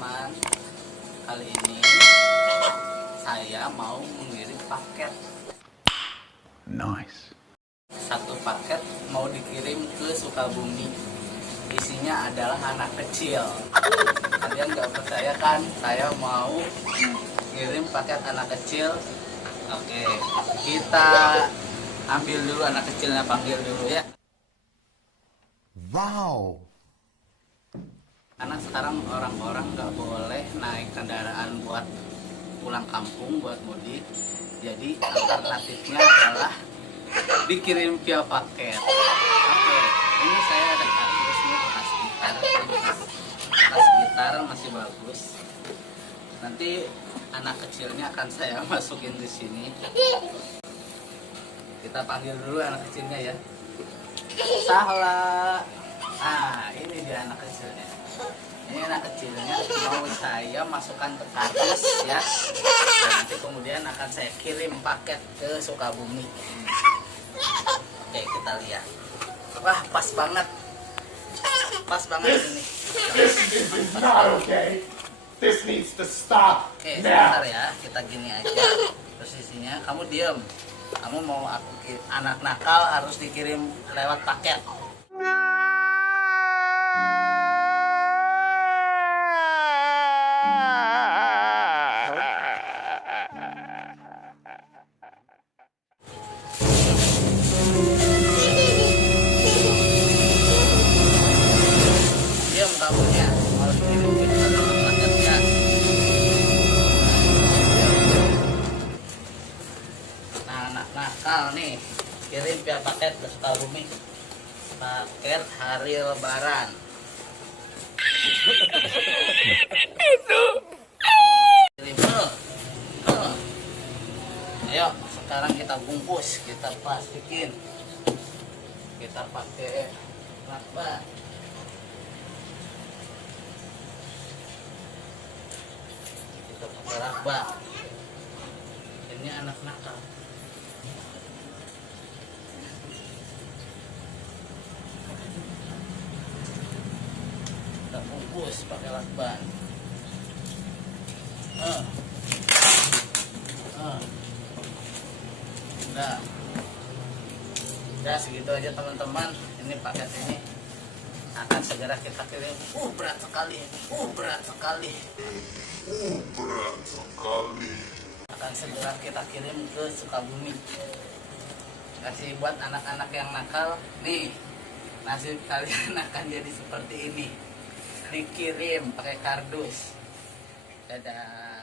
teman-teman, kali ini saya mau mengirim paket. Nice. Satu paket mau dikirim ke Sukabumi. Isinya adalah anak kecil. Kalian nggak percaya kan? Saya mau kirim paket anak kecil. Oke, kita ambil dulu anak kecilnya, panggil dulu ya. Wow. Karena sekarang orang-orang nggak boleh naik kendaraan buat pulang kampung, buat mudik. Jadi alternatifnya adalah dikirim via paket. Oke, ini saya ada kardus nih, bekas gitar. Bekas gitar masih bagus. Nanti anak kecilnya akan saya masukin di sini. Kita panggil dulu anak kecilnya ya. Sahla. Nah, ini dia anak kecilnya. Ini anak kecilnya mau saya masukkan ke kardus ya. Dan nanti kemudian akan saya kirim paket ke Sukabumi. Oke, kita lihat. Wah, pas banget. Pas banget ini. This is not okay. This needs to stop Oke, now. sebentar ya. Kita gini aja. Posisinya kamu diem. Kamu mau anak nakal harus dikirim lewat paket. Diam kamunya. Mau dikirim lewat paket ya. Nah, anak nakal nih, kirim via paket ke Sukabumi. Paket hari Lebaran. Kirim. Ayo, sekarang kita bungkus, kita plastikin. Kita pakai lakban. Kita pakai lakban. Ini anak nakal. Kita bungkus pakai lakban. Udah segitu aja teman-teman. Ini paket ini akan segera kita kirim. Berat sekali. Berat sekali. Berat sekali. Akan segera kita kirim ke Sukabumi. Kasih buat anak-anak yang nakal. Nih, nasib kalian akan jadi seperti ini. Dikirim pakai kardus. Dadah.